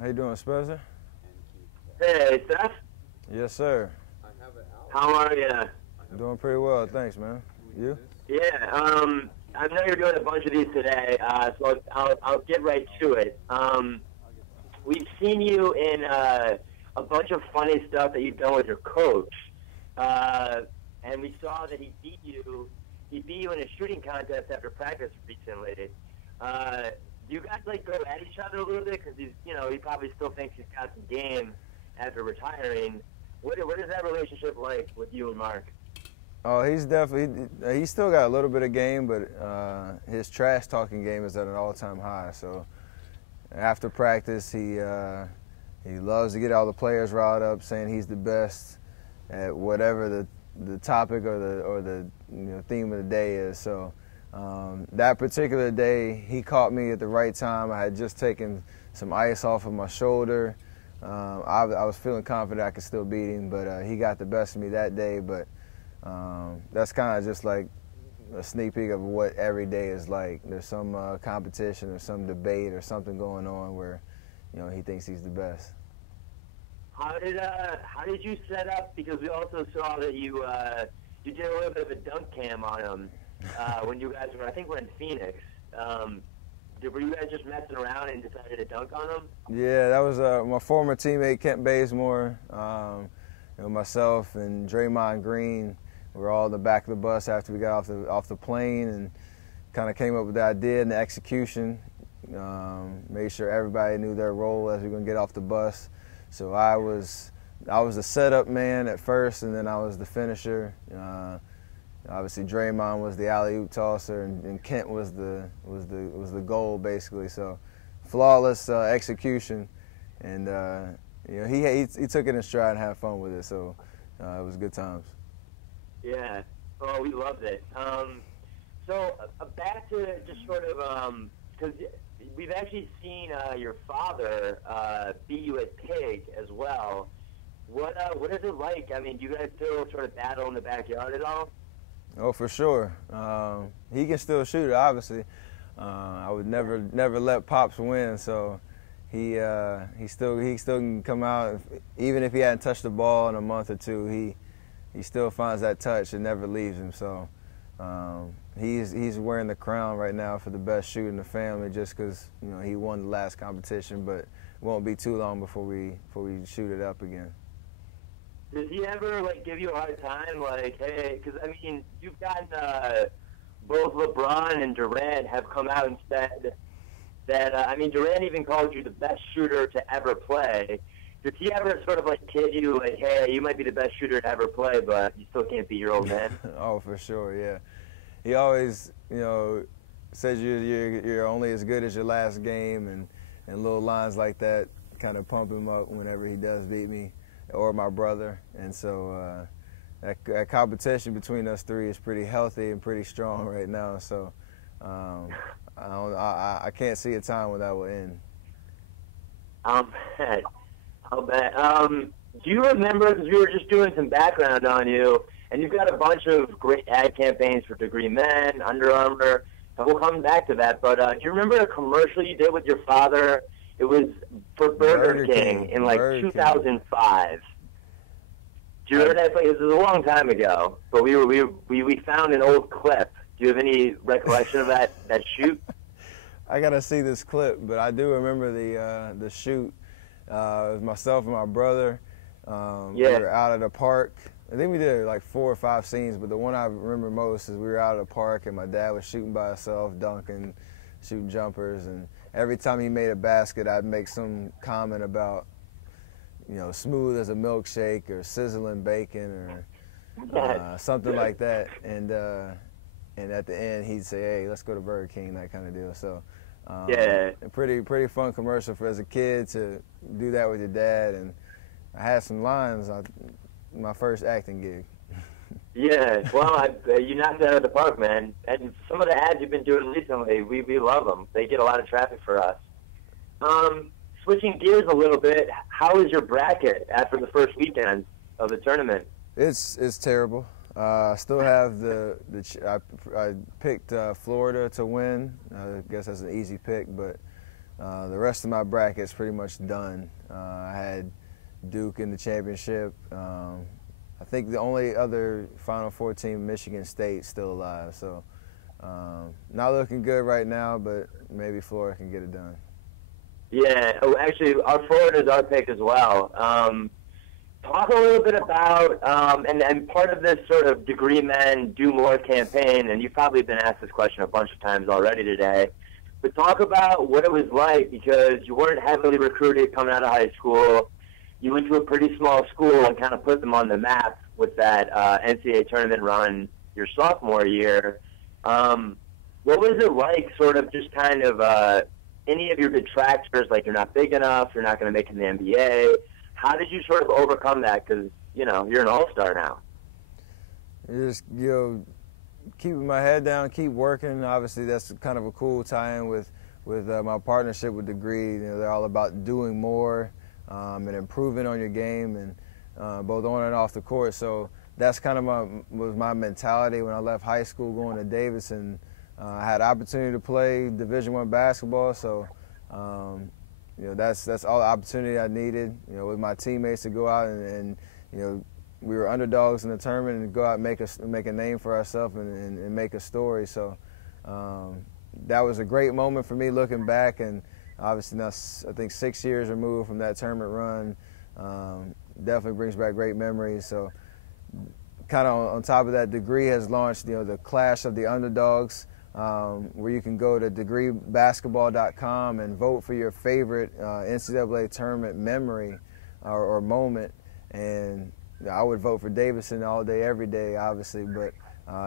How you doing, Spencer? Hey, Seth. Yes, sir. How are you? Doing pretty well, thanks, man. You? Yeah. I know you're doing a bunch of these today, so I'll get right to it. We've seen you in a bunch of funny stuff that you've done with your coach, and we saw that he beat you. He beat you in a shooting contest after practice recently. Do you guys like go at each other a little bit? Because he probably still thinks he's got some game after retiring. What is that relationship like with you and Mark? Oh, he's still got a little bit of game, but his trash talking game is at an all-time high. So after practice, he loves to get all the players riled up, saying he's the best at whatever the topic or the theme of the day is. So that particular day, he caught me at the right time. I had just taken some ice off of my shoulder. I was feeling confident I could still beat him, but he got the best of me that day. But that's kind of just like a sneak peek of what every day is like. There's some competition or some debate or something going on where he thinks he's the best. How did you set up? Because we also saw that you did a little bit of a dunk cam on him when you guys were, I think, we're in Phoenix. Were you guys just messing around and decided to dunk on him? Yeah, that was my former teammate Kent Bazemore. Myself and Draymond Green were all in the back of the bus after we got off the plane, and kind of came up with the idea and the execution. Made sure everybody knew their role as we were gonna get off the bus. So I was the setup man at first, and then I was the finisher. Obviously, Draymond was the alley-oop tosser, and Kent was the goal basically. So flawless execution, and he took it in stride and had fun with it. So it was good times. Yeah. Oh, we loved it. So back to just sort of because we've actually seen your father beat you at Pig as well. What is it like? I mean, do you guys still sort of battle in the backyard at all? Oh, for sure. He can still shoot it, obviously. I would never let Pops win, so he still can come out. Even if he hadn't touched the ball in a month or two, he still finds that touch and never leaves him. So he's wearing the crown right now for the best shooter in the family, just because he won the last competition. But it won't be too long before we shoot it up again. Does he ever give you a hard time, hey? Because I mean, you've gotten both LeBron and Durant have come out and said that I mean, Durant even called you the best shooter to ever play. Does he ever sort of kid you, hey, you might be the best shooter to ever play, but you still can't beat your old man? Oh, for sure, yeah. He always, says you're only as good as your last game, and little lines like that kind of pump him up whenever he does beat me or my brother. And so that competition between us three is pretty healthy and pretty strong right now. So I can't see a time when that will end. I'll bet. Do you remember, because we were just doing some background on you, and you've got a bunch of great ad campaigns for Degree Men, Under Armour, and we'll come back to that, but do you remember a commercial you did with your father? It was for Burger King in 2005. Do you remember that? It was a long time ago, but we found an old clip. Do you have any recollection of that shoot? I gotta see this clip, but I do remember the shoot. It was myself and my brother. We were out at the park. I think we did 4 or 5 scenes, but the one I remember most is we were out at the park and my dad was shooting by himself, dunking, shooting jumpers, and every time he made a basket, I'd make some comment about, smooth as a milkshake or sizzling bacon or something like that. And at the end, he'd say, "Hey, let's go to Burger King," that kind of deal. So, a pretty fun commercial for as a kid to do that with your dad. And I had some lines on my first acting gig. Yeah, well, you knocked it out of the park, man. And some of the ads you've been doing recently, we love them. They get a lot of traffic for us. Switching gears a little bit, how is your bracket after the first weekend of the tournament? It's terrible. I still have I picked Florida to win. I guess that's an easy pick, but the rest of my bracket's pretty much done. I had Duke in the championship. I think the only other Final Four team, Michigan State, still alive. So not looking good right now, but maybe Florida can get it done. Yeah, oh, actually, our Florida's our pick as well. Talk a little bit about, and part of this sort of Degree Men Do More campaign, and you've probably been asked this question a bunch of times already today, but talk about what it was like, because you weren't heavily recruited coming out of high school. You went to a pretty small school and kind of put them on the map with that NCAA tournament run your sophomore year. What was it like, sort of just kind of any of your detractors, like you're not big enough, you're not going to make it in the NBA? How did you sort of overcome that? Because, you know, you're an all-star now. Just, keeping my head down, keep working. Obviously, that's kind of a cool tie-in with my partnership with Degree. They're all about doing more and improving on your game, and both on and off the court. So that's kind of was my mentality when I left high school, going to Davidson. I had opportunity to play Division I basketball, so that's all the opportunity I needed. With my teammates to go out and we were underdogs in the tournament and go out and make a name for ourselves and make a story. So that was a great moment for me looking back, and obviously now I think 6 years removed from that tournament run, definitely brings back great memories. So kind of on top of that, Degree has launched the Clash of the Underdogs, where you can go to degreebasketball.com and vote for your favorite NCAA tournament memory or moment. And I would vote for Davidson all day, every day, obviously, but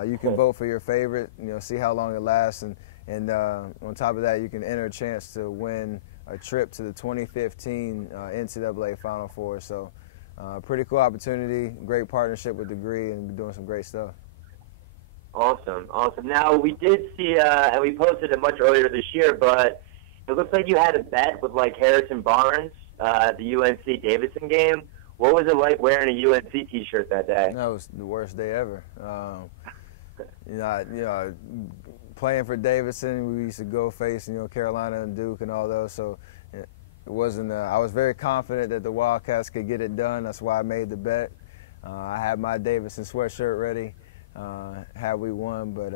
you can vote for your favorite, see how long it lasts. And on top of that, you can enter a chance to win a trip to the 2015 NCAA Final Four. So pretty cool opportunity, great partnership with Degree, and doing some great stuff. Awesome. Now, we did see, and we posted it much earlier this year, but it looks like you had a bet with, like, Harrison Barnes, the UNC Davidson game. What was it like wearing a UNC T-shirt that day? That was the worst day ever. Playing for Davidson, we used to go face, Carolina and Duke and all those, so it wasn't. I was very confident that the Wildcats could get it done. That's why I made the bet. I had my Davidson sweatshirt ready. Had we won, but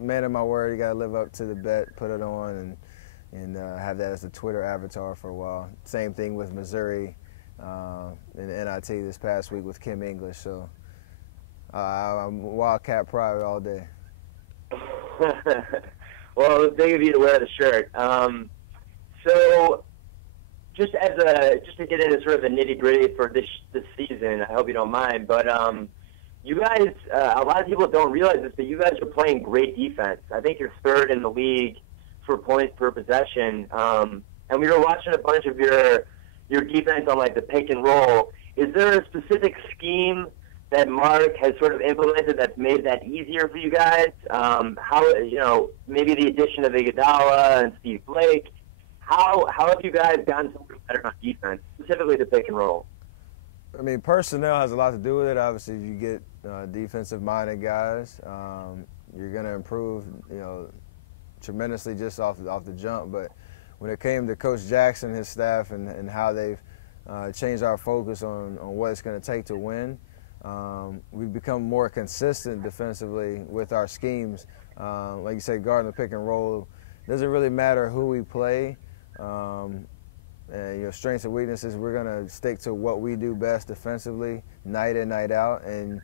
man of my word, you got to live up to the bet, put it on, and have that as a Twitter avatar for a while. Same thing with Missouri in the NIT this past week with Kim English. So I'm Wildcat pride all day. Well, it was big of you to wear the shirt. So just to get into sort of the nitty gritty for this season, I hope you don't mind, but you guys, a lot of people don't realize this, but you guys are playing great defense. I think you're third in the league for points per possession. And we were watching a bunch of your defense on, like, the pick and roll. Is there a specific scheme that Mark has sort of implemented that's made that easier for you guys? How, maybe the addition of Iguodala and Steve Blake. How have you guys gotten so much better on defense, specifically the pick and roll? I mean, personnel has a lot to do with it. Obviously, if you get defensive-minded guys, you're going to improve, tremendously just off the jump. But when it came to Coach Jackson and his staff and how they've changed our focus on what it's going to take to win, we've become more consistent defensively with our schemes. Like you said, guarding the pick and roll, it doesn't really matter who we play. And strengths and weaknesses, we're going to stick to what we do best defensively, night in, night out, and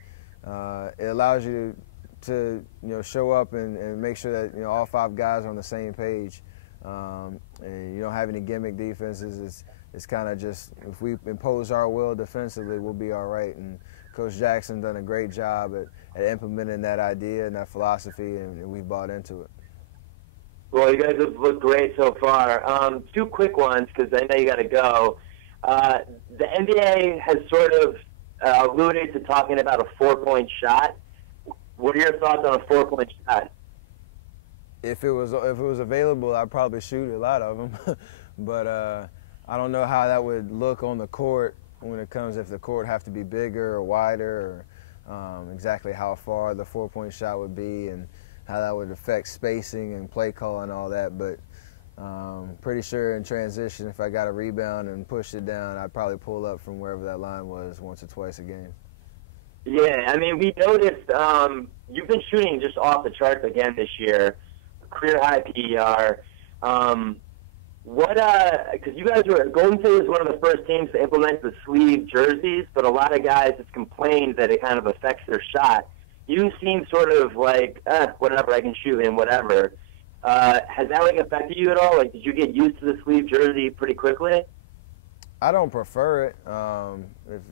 it allows you to show up and make sure that all five guys are on the same page, and you don't have any gimmick defenses. It's kind of just, if we impose our will defensively, we'll be all right. And Coach Jackson done a great job at implementing that idea and that philosophy, and we bought into it. Well, you guys have looked great so far. Two quick ones, because I know you got to go. The NBA has sort of alluded to talking about a 4-point shot. What are your thoughts on a 4-point shot? If it was available, I'd probably shoot a lot of them. But I don't know how that would look on the court when it comes, if the court have to be bigger or wider, or exactly how far the 4-point shot would be, and how that would affect spacing and play call and all that. But Pretty sure in transition, if I got a rebound and pushed it down, I'd probably pull up from wherever that line was once or twice a game. Yeah, I mean, we noticed you've been shooting just off the charts again this year, career high PER. Because you guys Golden State was one of the first teams to implement the sleeve jerseys, but a lot of guys have complained that it kind of affects their shot. You seem sort of like, whatever, I can shoot in whatever. Has that affected you at all? Like, did you get used to the sleeve jersey pretty quickly? I don't prefer it.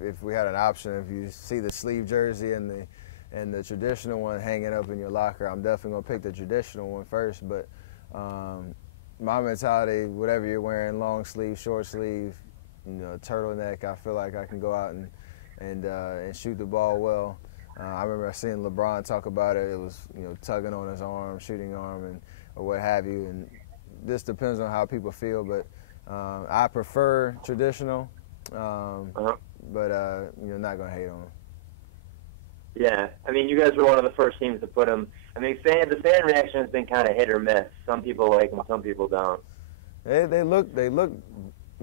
If we had an option, if you see the sleeve jersey and the traditional one hanging up in your locker, I'm definitely gonna pick the traditional one first. But my mentality, whatever you're wearing, long sleeve, short sleeve, turtleneck, I feel like I can go out and shoot the ball well. I remember seeing LeBron talk about it. It was tugging on his arm, shooting arm, or what have you. And this depends on how people feel, but I prefer traditional, but not gonna hate on them. Yeah, I mean, you guys were one of the first teams to put them. I mean, the fan reaction has been kind of hit or miss. Some people like them, some people don't. They look. I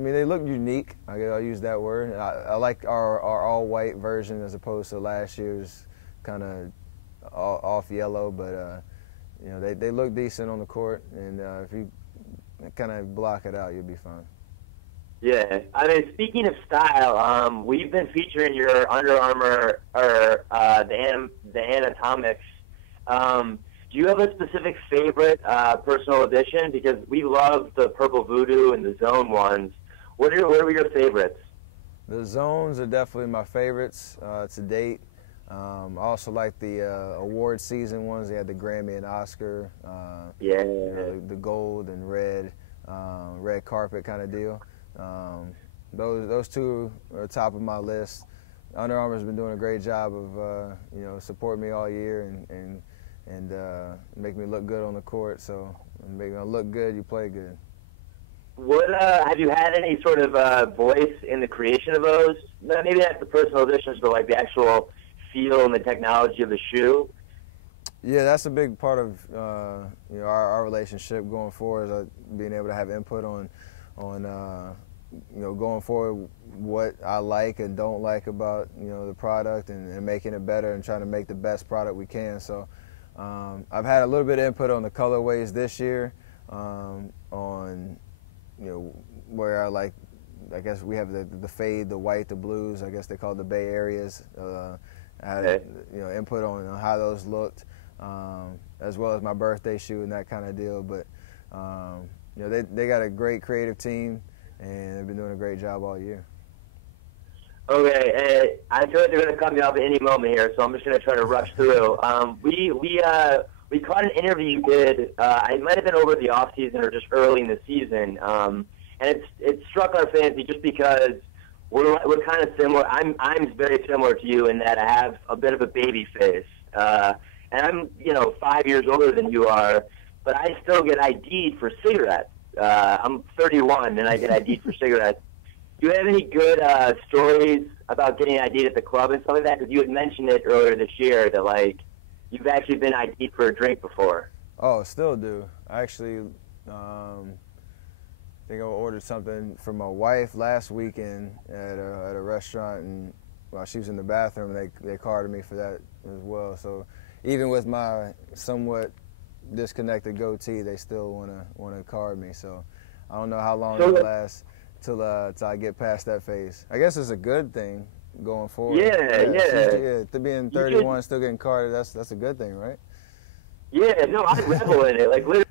mean, they look unique. I'll use that word. I like our all-white version as opposed to last year's kind of off yellow, but they look decent on the court, and if you kind of block it out, you'll be fine. Yeah, I mean, speaking of style, we've been featuring your Under Armour or the Anatomics. Do you have a specific favorite personal edition? Because we love the Purple Voodoo and the Zone ones. What were your favorites? The Zones are definitely my favorites to date. I also like the award season ones. They had the Grammy and Oscar. The gold and red carpet kind of deal. Those two are top of my list. Under Armour's been doing a great job of supporting me all year and make me look good on the court. So make me look good, you play good. What have you had any sort of voice in the creation of those? Maybe not the personal editions, but like the actual feel and the technology of the shoe? Yeah, that's a big part of our relationship going forward, is being able to have input on going forward what I like and don't like about the product and making it better and trying to make the best product we can. So I've had a little bit of input on the colorways this year, on where I guess we have the fade, the white, the blues. I guess they call it the Bay Areas. I had input on how those looked, as well as my birthday shoe and that kind of deal. But they got a great creative team, and they've been doing a great job all year. Okay, I feel like they're going to cut me off at any moment here, so I'm just going to try to rush through. We caught an interview you did. It might have been over the off season or just early in the season, and it struck our fancy just because we're kind of similar. I'm very similar to you in that I have a bit of a baby face, and I'm 5 years older than you are, but I still get ID'd for cigarettes. I'm 31 and I get ID'd for cigarettes. Do you have any good stories about getting ID'd at the club and stuff like that? Because you had mentioned it earlier this year that you've actually been ID'd for a drink before. Oh, still do. I actually think I ordered something for my wife last weekend at a restaurant, and while she was in the bathroom, they carded me for that as well. So even with my somewhat disconnected goatee, they still want to card me. So I don't know how long it'll last till I get past that phase. I guess it's a good thing going forward. Yeah. To being 31, still getting carded, that's a good thing, right? Yeah, no, I revel in it. Literally,